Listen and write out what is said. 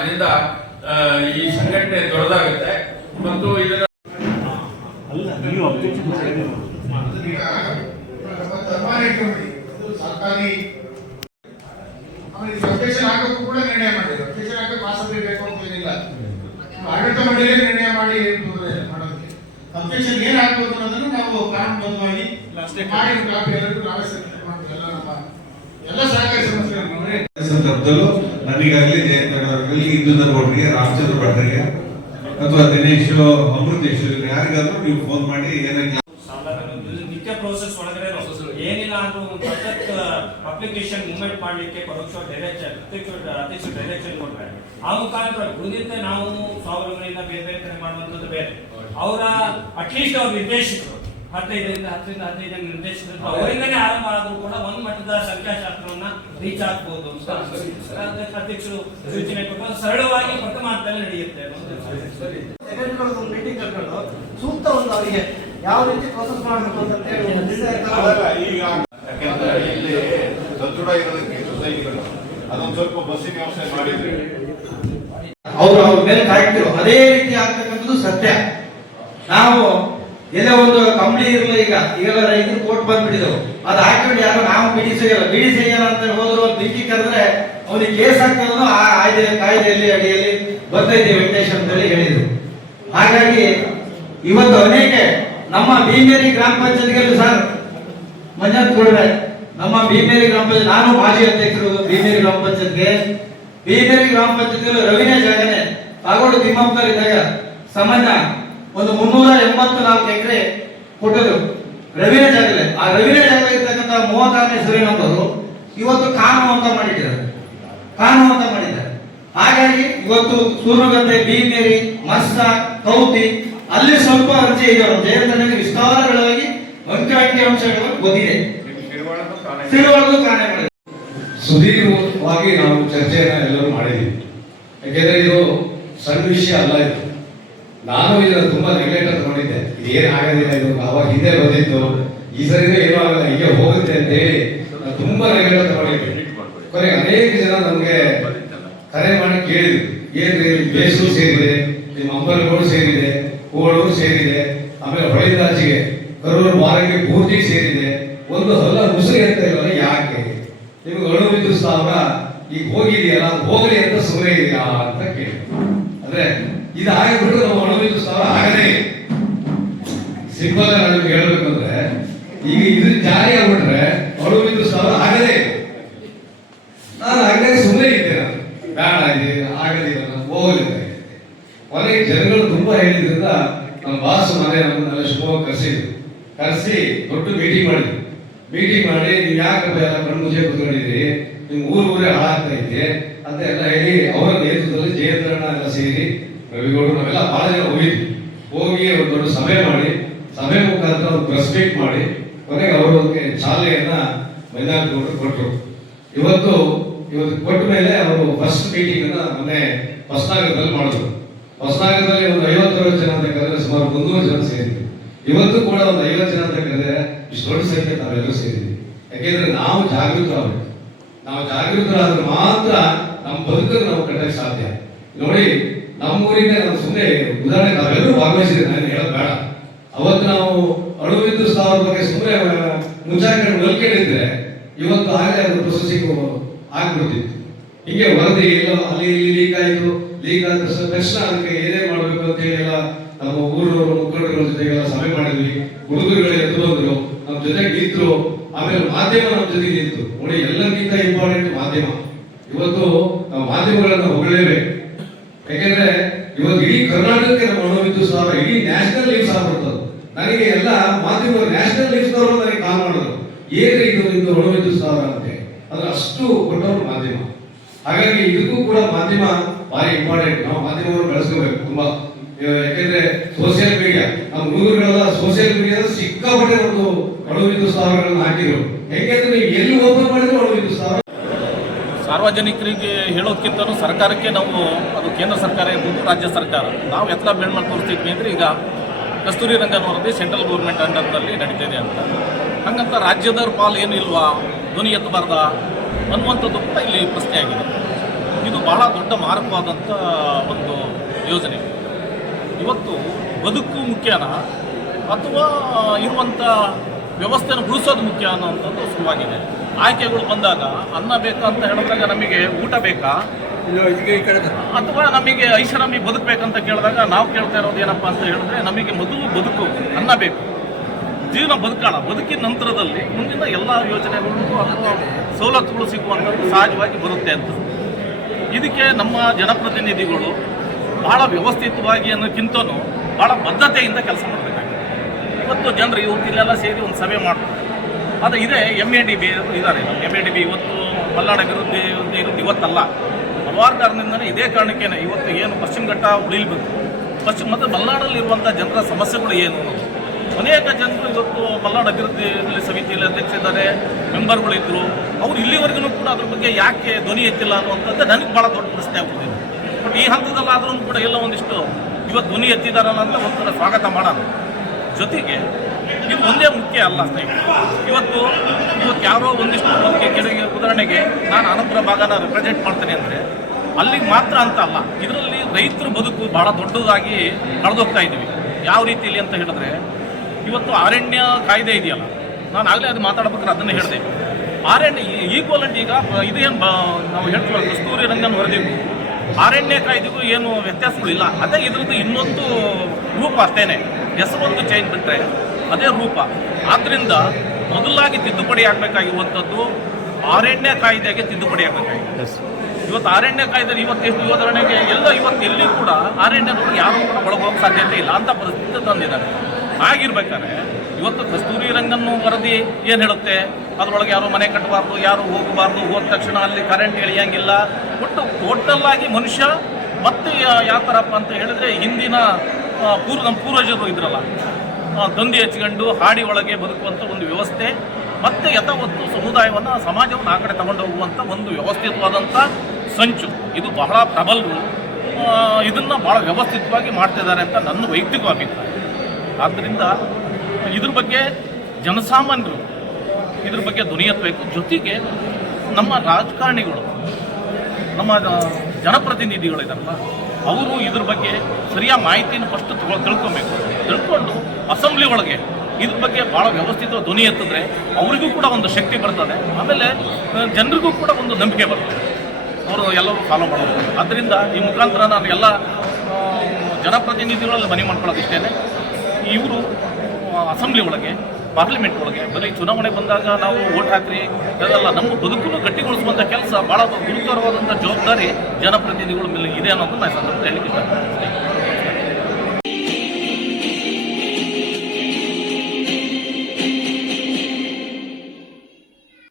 ಅದರಿಂದ ಈ ಸಂಘಟನೆ ದೊಡ್ಡದಾಗುತ್ತೆ ಮತ್ತು ಇದನ್ನ ಸರ್ಕಾರಿ ಅಬ್ಜೆಕ್ಷನ್ ಹಾಕೋಕ್ಕೂ ಕೂಡ ನಿರ್ಣಯ ಮಾಡಿದ್ರು. ಅಬ್ಜೆಕ್ಷನ್ ಹಾಕಕ್ಕೆ ಮಾಸಪಡಿ ಬೇಕು ಅಂತ ಏನಿಲ್ಲ, ಆಡಳಿತ ಮಂಡಳಿಯೇ ನಿರ್ಣಯ ಮಾಡಿ ಮಾಡೋದಕ್ಕೆ. ಅಬ್ಜೆಕ್ಷನ್ ಏನ್ ಹಾಕ್ಬೋದು ಅನ್ನೋದನ್ನು ನಾವು ಕಾನೂನುಬದ್ಧವಾಗಿ ಮಾಡಿ ಕಾಪಿ ಎಲ್ಲರಿಗೂ ನಾವೇ ಸಬ್ಮಿಟ್ ಮಾಡ್ತೀವಿ. ಎಲ್ಲ ನಮ್ಮ ಎಲ್ಲ ಸಹಕಾರಿ ಸಂಸ್ಥೆಗಳು ಸಂದರ್ಭದಲ್ಲೂ ನನಗಾಗಲಿ ಜಯಂತಗೌಡರಿಗೆ, ಹಿಂದೂ ಧರ್ಮರಿಗೆ, ರಾಮಚಂದ್ರ ಭಟ್ರಿಗೆ ಅಥವಾ ದಿನೇಶ್ ಅಮೃತೇಶ್ವರಿಗೆ ಯಾರಿಗಾದ್ರೂ ನೀವು ಫೋನ್ ಮಾಡಿ ಏನಕ್ಕೆ ನಿತ್ಯ ಪ್ರೋಸೆಸ್ ಒಳಗಡೆ ಏನಿಲ್ಲ ಅಂದ್ರೂ ಅಪ್ಲಿಕೇಶನ್ ಮೂವ್ಮೆಂಟ್ ಮಾಡಲಿಕ್ಕೆ ಪರೋಕ್ಷ ಡೈರೆಕ್ಷನ್ ಅಧ್ಯಕ್ಷ ಡೈರೆಕ್ಷನ್ ಕೊಟ್ಟರೆ ಆ ಮುಖಾಂತರ ಉಳಿದಂತೆ ನಾವು ಸ್ವಾವಲಂಬನೆಯಿಂದ ಬೇರೆ ಬೇರೆ ಕಡೆ ಮಾಡುವಂಥದ್ದು ಬೇರೆ. ಅವರ ಅಟ್ಲೀಸ್ಟ್ ಅವ್ರ ನಿರ್ದೇಶಕರು 15 ಜನ ನಿರ್ದೇಶಕರು ಅವರಿಂದನೇ ಆರಂಭ ಆದ್ರೂ ಕೂಡ ಒಂದು ಮಟ್ಟದ ಸಂಖ್ಯಾಶಾಸ್ತ್ರವನ್ನ ರೀಚ್ ಆಗ್ಬಹುದು ಅಂತ ಅಧ್ಯಕ್ಷರು ಸೂಚನೆ ಕೊಟ್ಟು ಸರಳವಾಗಿ ಪ್ರಥಮ ಹಂತದಲ್ಲಿ ನಡೆಯುತ್ತೆ. ಮೀಟಿಂಗ್ ಕರ್ಕೊಂಡು ಸೂಕ್ತ ಒಂದು ಅವರಿಗೆ ಯಾವ ರೀತಿ ಪ್ರೋಸೆಸ್ ಮಾಡಬೇಕು ಅಂತ ಹೇಳಿ ಇಲ್ಲಿ ಸದೃಢ ಇರೋದಕ್ಕೆ ಸೊಸೈಟಿಗಳು ಅದೊಂದು ಸ್ವಲ್ಪ ಬಸ್ಸಿನ ವ್ಯವಸ್ಥೆ ಮಾಡಿದ್ರೆ ಅವರು ಅವ್ರ ಮೇಲೆ ಕಾಯ್ತಿರು ಅದೇ ರೀತಿ ಆಗ್ತಕ್ಕಂಥದ್ದು ಸತ್ಯ. ನಾವು ಎಲ್ಲ ಒಂದು ಕಂಪ್ನಿ ಇರಲ್ಲ, ಈಗೆಲ್ಲ ರೈತರು ಕೋರ್ಟ್ ಬಂದ್ಬಿಟ್ಟಿದ್ದವು, ಅದು ಹಾಕಿಬಿಟ್ಟು ಯಾರು ನಾವು ಬಿಡಿಸಿಯಲ್ಲ ಅಂತ ಹೋದ್ರು ಒಂದು ಬೆಂಕಿ ಕರೆದ್ರೆ ಅವನಿಗೆ ಕೇಸ್ ಆಗ್ತದೋ ಆ ಕಾಯ್ದೆಯಲ್ಲಿ ಅಡಿಯಲ್ಲಿ ಬರ್ತೈತೆ ವೆಂಕಟೇಶ್ ಅಂತ ಹೇಳಿ ಹೇಳಿದ್ರು. ಹಾಗಾಗಿ ಇವತ್ತು ಅನೇಕ ನಮ್ಮ ಭೀಮೇರಿ ಗ್ರಾಮ ಪಂಚಾಯತ್ಗಳು ಸರ್ ಮಂಜಾತ್ ಕೊಡ್ರೆ ನಮ್ಮ ಭೀಮೇರಿ ಗ್ರಾಮ ಪಂಚಾಯತ್, ನಾನು ಮಾಜಿ ಅಧ್ಯಕ್ಷರು ಭೀಮೇರಿ ಗ್ರಾಮ ಪಂಚಾಯತ್ಗೆ. ಭೀಮೇರಿ ಗ್ರಾಮ ಪಂಚಾಯತ್ ರವಿನೇ ಜಾಗನೆ ಕಾಗೋಡು ತಿಮ್ಮಪ್ಪನವ್ರು ಇದ್ದಾಗ ಸಾಮಾನ್ಯ ಒಂದು 384 ಎಕರೆ ಕೊಟ್ಟರು ರವಿನೇ ಜಾಗದಲ್ಲಿ. ಆ ರವಿನೇ ಜಾಗದಲ್ಲಿ ಇರ್ತಕ್ಕಂಥ 36ನೇ ಸರ್ವೆ ನಂಬರು ಇವತ್ತು ಕಾನೂನು ಅಂತ ಮಾಡಿದ್ದಾರೆ. ಹಾಗಾಗಿ ಇವತ್ತು ಸೂರ್ಯಗಂಧೆ, ಭೀಮೇರಿ, ಮಸ್ಸ, ಕೌತಿ ಅಲ್ಲಿ ಸ್ವಲ್ಪ ಅರ್ಜಿ ಇದೆ. ಜಯಂತನಿಗೆ ವಿಸ್ತಾರಗಳಾಗಿ ಅಂಕಿ ಅಂಶಗಳು ಗೊತ್ತಿದೆ. ಸುದೀರ್ಘವಾಗಿ ನಾವು ಚರ್ಚೆಯನ್ನ ಎಲ್ಲರೂ ಮಾಡಿದ್ದೀವಿ. ಯಾಕೆಂದ್ರೆ ಇದು ಸಣ್ಣ ವಿಷಯ ಅಲ್ಲ. ಇದು ನಾನು ಇದನ್ನ ತುಂಬಾ ನೆಗ್ಲೆಕ್ಟ್ ತಗೊಂಡಿದ್ದೆ. ಇದು ಏನಾಗೋದಿಲ್ಲ, ಇದು ಅವಾಗ ಹಿಂದೆ ಬಂದಿದ್ದು, ಈ ಸರಿನೂ ಏನೂ ಆಗಲ್ಲ, ಹೀಗೆ ಹೋಗುತ್ತೆ ಅಂತ ಹೇಳಿ ತುಂಬಾ ನೆಗ್ಲೆಕ್ಟ್ ತಗೊಂಡಿದ್ದೆ. ಕೊನೆಗೆ ಅನೇಕ ಜನ ನಮ್ಗೆ ಕರೆ ಮಾಡಿ ಕೇಳಿದ್ರು, ಏನ್ರಿ ಬೇಸೂರು ಸೇರಿದೆ, ನಿಮ್ಮ ಅಂಬಲಗೋಡು ಸೇರಿದೆ, ಕೋಳೂರು ಸೇರಿದೆ, ಆಮೇಲೆ ಹೊಳೆದಾಚಿಗೆ ಕರೂರು ಮಾರಂಗೆ ಪೂರ್ತಿ ಸೇರಿದೆ, ಒಂದು ಹೊಲ ಮುಸುರಿ ಅಂತ ಇಲ್ಲಲ್ಲ, ಯಾಕೆ ನಿಮ್ಗೆ ಅಣು ವಿದ್ಯುತ್ ಸ್ಥಾವರ ಈಗ ಹೋಗಿದೆಯಲ್ಲ, ಹೋಗಲಿ ಅಂತ ಸುಮ್ಮನೆ ಇದೆಯಾ ಅಂತ ಕೇಳಿ. ಅಂದ್ರೆ ಇದು ಆಗಿಬಿಟ್ಟು ನಾವು ಅಣು ವಿದ್ಯುತ್ ಸ್ಥಾವರ ಆಗದೇ ಸಿಂಪಲ್ ಆಗಿ ನಿಮ್ಗೆ ಹೇಳ್ಬೇಕಂದ್ರೆ ಈಗ ಇದು ಜಾರಿ ಆಗ್ಬಿಟ್ರೆ ಅಣು ವಿದ್ಯುತ್ ಸ್ಥಾವರ ಆಗದೇ. ನಾನು ಹಾಗಾಗಿ ಸುಮ್ಮನೆ ಇದ್ದೆ, ನಾನು ಬೇಡ ಇದೆ ಆಗದಿಲ್ಲ, ಹೋಗಲಿಲ್ಲ. ಕೊನೆಗೆ ಜನಗಳು ತುಂಬಾ ಹೇಳಿದ್ರಿಂದ ನಮ್ಮ ಬಾಸ್ ಮನೆ ನಮ್ಮನ್ನೆಲ್ಲ ಶಿವಮೊಗ್ಗ ಕರೆಸಿ ದೊಡ್ಡ ಮೀಟಿಂಗ್ ಮಾಡಿ ನೀವು ಯಾಕಪ್ಪ ಎಲ್ಲ ಕಣ್ಮುಚ್ಚೆ ಕೂತ್ಕೊಂಡಿದ್ದೀರಿ, ನಿಮ್ ಊರೇ ಹಾಳಾಗ್ತಾ ಇದೆ ಅಂತ ಎಲ್ಲ ಹೇಳಿ ಅವರ ನೇತೃತ್ವದಲ್ಲಿ ಜಯಂತ್ರಣ್ಣ ಎಲ್ಲ ಸೇರಿ ರವಿಗೌಡರು ನಾವೆಲ್ಲ ಬಹಳ ಜನ ಹೋಗಿ ಒಂದು ದೊಡ್ಡ ಸಭೆ ಮುಖಾಂತರ ಒಂದು ಪ್ರೆಸ್ ಮೀಟ್ ಮಾಡಿ ಕೊನೆಗೆ ಅವರಿಗೆ ಚಾಲನೆಯನ್ನ ಮೈದಾನಗೌಡರು ಕೊಟ್ಟರು. ಇವತ್ತು ಕೊಟ್ಟ ಮೇಲೆ ಅವರು ಫಸ್ಟ್ ಮೀಟಿಂಗ್ ಅನ್ನ ಮೊನ್ನೆ ಹೊಸನಗರದಲ್ಲಿ ಮಾಡಿದ್ರು. ಹೊಸನಗರದಲ್ಲಿ ಒಂದು 50 ಜನ ಅಂತ ಕರೆದ್ರೆ ಸುಮಾರು 300 ಜನ ಸೇರಿದ್ರು. ಇವತ್ತು ಕೂಡ ಒಂದು 50 ಜನ ಅಂತ ಕರೆದ್ರೆ ಇಷ್ಟು ದೊಡ್ಡ ಸಂಖ್ಯೆ ನಾವೆಲ್ಲರೂ ಸೇರಿದ್ವಿ. ಯಾಕೆಂದ್ರೆ ನಾವು ಜಾಗೃತರಾಗಬೇಕು. ನಾವು ಜಾಗೃತರಾದ್ರೆ ಮಾತ್ರ ನಮ್ಮ ಬದುಕನ್ನು ನಾವು ಕಟ್ಟಕ್ಕೆ ಸಾಧ್ಯ. ನೋಡಿ, ನಮ್ಮೂರಿಂದ ನಾವು ಸುಮ್ಮನೆ ಉದಾಹರಣೆ ನಾವೆಲ್ಲರೂ ಭಾಗವಹಿಸಿದ್ರೆ ನಾನು ಹೇಳೋದು ಬೇಡ. ಅವತ್ತು ನಾವು ಅಣು ವಿದ್ಯುತ್ ಸ್ಥಾವರದ ಬಗ್ಗೆ ಸುಮ್ಮನೆ ಮುಚ್ಚಾಕೊಂಡು ಮಲ್ಕೊಂಡಿದ್ರೆ ಇವತ್ತು ಆಗಲೇ ಅದು ಪ್ರೊಸೆಸಿಂಗ್ ಆಗ್ಬಿಡ್ತಿತ್ತು. ಹಿಂಗೆ ವರದಿ ಎಲ್ಲ ಅಲ್ಲಿ ಲೀಕ್ ಆದ ತಕ್ಷಣ ಅದಕ್ಕೆ ಏನೇ ಮಾಡಬೇಕು ಅಂತ ಹೇಳಿ ಎಲ್ಲ ನಮ್ಮ ಊರವರು ಮುಖಂಡರುಗಳ ಜೊತೆಗೆಲ್ಲ ಸಭೆ ಮಾಡಿದ್ವಿ. ಹುಡುಗರುಗಳು ಎದ್ದು ಬಂದ್ರು, ನಮ್ಮ ಜೊತೆಗೆ ನಿಂತರು. ಆಮೇಲೆ ಮಾಧ್ಯಮ ನಮ್ಮ ಜೊತೆಗೆ ನಿಂತು. ನೋಡಿ, ಎಲ್ಲಕ್ಕಿಂತ ಇಂಪಾರ್ಟೆಂಟ್ ಮಾಧ್ಯಮ. ಇವತ್ತು ನಾವು ಮಾಧ್ಯಮಗಳನ್ನ ಹೊಗಳಲೇಬೇಕು. ಯಾಕೆಂದ್ರೆ ಇವತ್ತು ಇಡೀ ಕರ್ನಾಟಕಕ್ಕೆ ನಮ್ಮ ಅಣು ವಿದ್ಯುತ್ ಸ್ಥಾವರ ಇಡೀ ನ್ಯಾಷನಲ್ ಲೀವ್ಸ್ ಆಗ್ಬಿಡ್ತದೆ. ನನಗೆ ಎಲ್ಲ ಮಾಧ್ಯಮಗಳು ನ್ಯಾಷನಲ್ ಲೀವ್ಸ್ ಅವರು ನನಗೆ ಕಾಲ್ ಮಾಡಿದ್ರು, ಏನ್ರಿ ಇದು ಅಣು ವಿದ್ಯುತ್ ಸ್ಥಾವರ ಅಂತೆ. ಅದ್ರ ಅಷ್ಟು ಕೊಟ್ಟವರು ಮಾಧ್ಯಮ. ಹಾಗಾಗಿ ಇದಕ್ಕೂ ಕೂಡ ಮಾಧ್ಯಮ ಭಾರಿ ಇಂಪಾರ್ಟೆಂಟ್. ನಾವು ಮಾಧ್ಯಮವನ್ನು ಬೆಳೆಸ್ಕೋಬೇಕು ತುಂಬಾ. ಯಾಕೆಂದ್ರೆ ಸೋಷಿಯಲ್ ಮೀಡಿಯಾ, ನಮ್ಮ ಹುಡುಗರುಗಳೆಲ್ಲ ಸೋಷಿಯಲ್ ಮೀಡಿಯಾದ ಸಿಕ್ಕಾಪಟ್ಟೆ ಒಂದು ಅಣು ವಿದ್ಯುತ್ ಸ್ಥಾವರಗಳನ್ನು ಹಾಕಿದ್ರು. ಯಾಕೆಂದ್ರೆ ನೀವು ಎಲ್ಲಿ ಓಪನ್ ಮಾಡಿದ್ರು ಅಣು ವಿದ್ಯುತ್ ಸ್ಥಾವರ. ಸಾರ್ವಜನಿಕರಿಗೆ ಹೇಳೋದಕ್ಕಿಂತಲೂ ಸರ್ಕಾರಕ್ಕೆ ನಾವು, ಅದು ಕೇಂದ್ರ ಸರ್ಕಾರ ಇರ್ಬೋದು, ರಾಜ್ಯ ಸರ್ಕಾರ, ನಾವು ಎತ್ತಲ ಬೆಳ್ಮಾಡಿ ತೋರಿಸ್ತಿದ್ವಿ ಅಂದರೆ ಈಗ ಕಸ್ತೂರಿ ರಂಗನ್ ವರದಿ ಸೆಂಟ್ರಲ್ ಗೌರ್ಮೆಂಟ್ ಅಂಡರ್ನಲ್ಲಿ ನಡೀತಾ ಇದೆ ಅಂತ. ಹಂಗಂತ ರಾಜ್ಯದವ್ರ ಪಾಲು ಏನು ಇಲ್ವಾ, ಧ್ವನಿ ಎತ್ತಬಾರ್ದ ಅನ್ನುವಂಥದ್ದು ಕೂಡ ಇಲ್ಲಿ ಪ್ರಶ್ನೆ ಆಗಿದೆ. ಇದು ಬಹಳ ದೊಡ್ಡ ಮಾರಕವಾದಂಥ ಒಂದು ಯೋಜನೆ. ಇವತ್ತು ಬದುಕು ಮುಖ್ಯನ ಅಥವಾ ಇರುವಂಥ ವ್ಯವಸ್ಥೆಯನ್ನು ಉಳಿಸೋದು ಮುಖ್ಯ ಅನ್ನೋಂಥದ್ದು ಶುರುವಾಗಿದೆ. ಆಯ್ಕೆಗಳು ಬಂದಾಗ ಅನ್ನ ಬೇಕಾ ಅಂತ ಹೇಳಿದಾಗ ನಮಗೆ ಊಟ ಬೇಕಾ ಅಥವಾ ನಮಗೆ ಐಷಾರಾಮಿ ಬದುಕಬೇಕಂತ ಕೇಳಿದಾಗ ನಾವು ಕೇಳ್ತಾ ಇರೋದು ಏನಪ್ಪ ಅಂತ ಹೇಳಿದ್ರೆ ನಮಗೆ ಮೊದಲು ಬದುಕು ಅನ್ನ ಬೇಕು, ಜೀವನ ಬದುಕೋಣ, ಬದುಕಿನ ನಂತರದಲ್ಲಿ ಮುಂದಿನ ಎಲ್ಲ ಯೋಜನೆಗಳು ಅಥವಾ ಸವಲತ್ತುಗಳು ಸಿಗುವಂಥದ್ದು ಸಹಜವಾಗಿ ಬರುತ್ತೆ ಅಂತ. ಇದಕ್ಕೆ ನಮ್ಮ ಜನಪ್ರತಿನಿಧಿಗಳು ಬಹಳ ವ್ಯವಸ್ಥಿತವಾಗಿ ಅನ್ನೋಕ್ಕಿಂತನೂ ಭಾಳ ಬದ್ಧತೆಯಿಂದ ಕೆಲಸ ಮಾಡಬೇಕಾಗಿದೆ. ಇವತ್ತು ಜನರು ಇವತ್ತಿಲ್ಲೆಲ್ಲ ಸೇರಿ ಒಂದು ಸಭೆ ಮಾಡ್ತಾರೆ. ಅದು ಇದೆ MADB ಇದ್ದಾರೆ. MADB ಇವತ್ತು ಮಲ್ನಾಡು ಅಭಿವೃದ್ಧಿ ಇರೋದು ಇವತ್ತಲ್ಲ, ಹಲವಾರು ಕಾರಣದಿಂದಲೇ ಇದೇ ಕಾರಣಕ್ಕೇ ಇವತ್ತು ಏನು ಪಶ್ಚಿಮ ಘಟ್ಟ ಉಳಿಲ್ಬೇಕು, ಮತ್ತು ಮಲೆನಾಡಲ್ಲಿರುವಂಥ ಜನರ ಸಮಸ್ಯೆಗಳು ಏನು ಅನ್ನೋದು. ಅನೇಕ ಜನರು ಇವತ್ತು ಮಲೆನಾಡು ಅಭಿವೃದ್ಧಿ ಸಮಿತಿಯಲ್ಲಿ ಅಧ್ಯಕ್ಷರಿದ್ದಾರೆ, ಮೆಂಬರ್ಗಳಿದ್ದರು. ಅವರು ಇಲ್ಲಿವರೆಗೂ ಕೂಡ ಅದ್ರ ಬಗ್ಗೆ ಯಾಕೆ ಧ್ವನಿ ಎತ್ತಿಲ್ಲ ಅನ್ನುವಂಥದ್ದು ನನಗೆ ಭಾಳ ದೊಡ್ಡ ಪ್ರಶ್ನೆ ಆಗ್ತದೆ. ಬಟ್ ಈ ಹಂತದಲ್ಲಾದ್ರೂ ಕೂಡ ಎಲ್ಲ ಒಂದಿಷ್ಟು ಇವತ್ತು ಧ್ವನಿ ಎತ್ತಿದಾರಲ್ಲ ಅಂತ ಒಂಥರ ಸ್ವಾಗತ ಮಾಡೋಣ. ಜೊತೆಗೆ ಇದು ಒಂದೇ ಮುಖ್ಯ ಅಲ್ಲ ಸ್ನೇಹಿತರೆ. ಇವತ್ತು ಯಾರೋ ಒಂದಿಷ್ಟು ಕೆಲವು ಉದಾಹರಣೆಗೆ ನಾನು ಆನಂತರ ಭಾಗನ ರೆಪ್ರೆಸೆಂಟ್ ಮಾಡ್ತೇನೆ ಅಂದರೆ ಅಲ್ಲಿಗೆ ಮಾತ್ರ ಅಂತ ಅಲ್ಲ, ಇದರಲ್ಲಿ ರೈತರ ಬದುಕು ಭಾಳ ದೊಡ್ಡದಾಗಿ ಕಳೆದೋಗ್ತಾ ಇದ್ದೀವಿ. ಯಾವ ರೀತಿಯಲ್ಲಿ ಅಂತ ಹೇಳಿದ್ರೆ ಇವತ್ತು ಅರಣ್ಯ ಕಾಯ್ದೆ ಇದೆಯಲ್ಲ, ನಾನು ಆಗಲೇ ಅದು ಮಾತಾಡ್ಬೇಕಾದ್ರೆ ಅದನ್ನೇ ಹೇಳಿದೆ. ಅರಣ್ಯ ಈಕ್ವಲೆಂಟ್ ಈಗ ಇದೇನು ನಾವು ಹೇಳ್ತೀವಲ್ಲ ಕಸ್ತೂರಿ ರಂಗನ್ ವರದಿಗೂ ಅರಣ್ಯ ಕಾಯ್ದೆಗೂ ಏನು ವ್ಯತ್ಯಾಸಗಳಿಲ್ಲ. ಅದೇ ಇದ್ರದ್ದು ಇನ್ನೊಂದು ರೂಪ ಅಷ್ಟೇನೆ, ಹೆಸರೊಂದು ಚೇಂಜ್ ಬಿಟ್ಟರೆ ಅದೇ ರೂಪ. ಆದ್ದರಿಂದ ಮೊದಲಾಗಿ ತಿದ್ದುಪಡಿ ಆಗಬೇಕಾಗಿರುವಂಥದ್ದು ಅರಣ್ಯ ಕಾಯ್ದೆಗೆ ತಿದ್ದುಪಡಿ ಆಗಬೇಕಾಗಿದೆ. ಇವತ್ತು ಅರಣ್ಯ ಕಾಯ್ದೆ ಇವತ್ತು ಎಷ್ಟು ಉದಾಹರಣೆಗೆ ಎಲ್ಲ ಇವತ್ತು ಎಲ್ಲಿ ಕೂಡ ಅರಣ್ಯದೊಳಗೆ ಯಾರೂ ಕೂಡ ಒಳಗೋಗೋ ಸಾಧ್ಯತೆ ಇಲ್ಲ ಅಂತ ಪರಿಸ್ಥಿತಿ ತಂದಿದ್ದಾರೆ. ಆಗಿರ್ಬೇಕಾದ್ರೆ ಇವತ್ತು ಕಸ್ತೂರಿ ರಂಗನ್ ವರದಿ ಏನು ಹೇಳುತ್ತೆ, ಅದರೊಳಗೆ ಯಾರು ಮನೆ ಕಟ್ಟಬಾರ್ದು, ಯಾರು ಹೋಗಬಾರ್ದು, ಹೋದ ತಕ್ಷಣ ಅಲ್ಲಿ ಕರೆಂಟ್ ಎಳೆಯಂಗಿಲ್ಲ. ಒಟ್ಟು ಟೋಟಲ್ ಆಗಿ ಮನುಷ್ಯ ಮತ್ತೆ ಯಾವ ಥರಪ್ಪ ಅಂತ ಹೇಳಿದ್ರೆ ಹಿಂದಿನ ನಮ್ಮ ಪೂರ್ವಜರು ಇದ್ರಲ್ಲ, ತಂದಿ ಹಚ್ಕೊಂಡು ಹಾಡಿ ಒಳಗೆ ಬದುಕುವಂಥ ಒಂದು ವ್ಯವಸ್ಥೆ, ಮತ್ತೆ ಯಥಾವತ್ತು ಸಮುದಾಯವನ್ನು ಸಮಾಜವನ್ನು ಆ ಕಡೆ ತಗೊಂಡು ಹೋಗುವಂಥ ಒಂದು ವ್ಯವಸ್ಥಿತವಾದಂಥ ಸಂಚು, ಇದು ಬಹಳ ಪ್ರಬಲರು. ಇದನ್ನು ಭಾಳ ವ್ಯವಸ್ಥಿತವಾಗಿ ಮಾಡ್ತಿದ್ದಾರೆ ಅಂತ ನನ್ನ ವೈಯಕ್ತಿಕ ಅಭಿಪ್ರಾಯ. ಆದ್ದರಿಂದ ಇದ್ರ ಬಗ್ಗೆ ಜನಸಾಮಾನ್ಯರು ಇದ್ರ ಬಗ್ಗೆ ಧ್ವನಿ ಎತ್ತಬೇಕು. ಜೊತೆಗೆ ನಮ್ಮ ರಾಜಕಾರಣಿಗಳು, ನಮ್ಮ ಜನಪ್ರತಿನಿಧಿಗಳಿದಾರಲ್ಲ, ಅವರು ಇದ್ರ ಬಗ್ಗೆ ಸರಿಯಾದ ಮಾಹಿತಿಯನ್ನು ಫಸ್ಟ್ ತಿಳ್ಕೊಂಡು ಅಸೆಂಬ್ಲಿ ಒಳಗೆ ಇದ್ರ ಬಗ್ಗೆ ಭಾಳ ವ್ಯವಸ್ಥಿತ ಧ್ವನಿ ಎತ್ತಿದ್ರೆ ಅವರಿಗೂ ಕೂಡ ಒಂದು ಶಕ್ತಿ ಬರ್ತದೆ. ಆಮೇಲೆ ಜನರಿಗೂ ಕೂಡ ಒಂದು ನಂಬಿಕೆ ಬರ್ತದೆ, ಅವರು ಎಲ್ಲರೂ ಫಾಲೋ ಮಾಡೋದು. ಆದ್ದರಿಂದ ಈ ಮುಖಾಂತರ ನಾನು ಎಲ್ಲ ಜನಪ್ರತಿನಿಧಿಗಳಲ್ಲಿ ಮನವಿ ಮಾಡ್ಕೊಳ್ಳೋದು ಇಷ್ಟೇ, ಇವರು ಅಸೆಂಬ್ಲಿ ಒಳಗೆ ಪಾರ್ಲಿಮೆಂಟ್ ಒಳಗೆ ಬರೀ ಚುನಾವಣೆ ಬಂದಾಗ ನಾವು ವೋಟ್ ಹಾಕ್ರಿ ಅದೆಲ್ಲ, ನಮ್ಮ ಬದುಕನ್ನು ಗಟ್ಟಿಗೊಳಿಸುವಂಥ ಕೆಲಸ ಭಾಳ ಗುರುತರವಾದಂಥ ಜವಾಬ್ದಾರಿ ಜನಪ್ರತಿನಿಧಿಗಳ ಮೇಲೆ ಇದೆ ಅನ್ನೋದನ್ನು ನಾನು ಸಂದರ್ಭದಲ್ಲಿ ಹೇಳಲಿಕ್ಕೆ ಇಷ್ಟಪಡ್ತೀನಿ.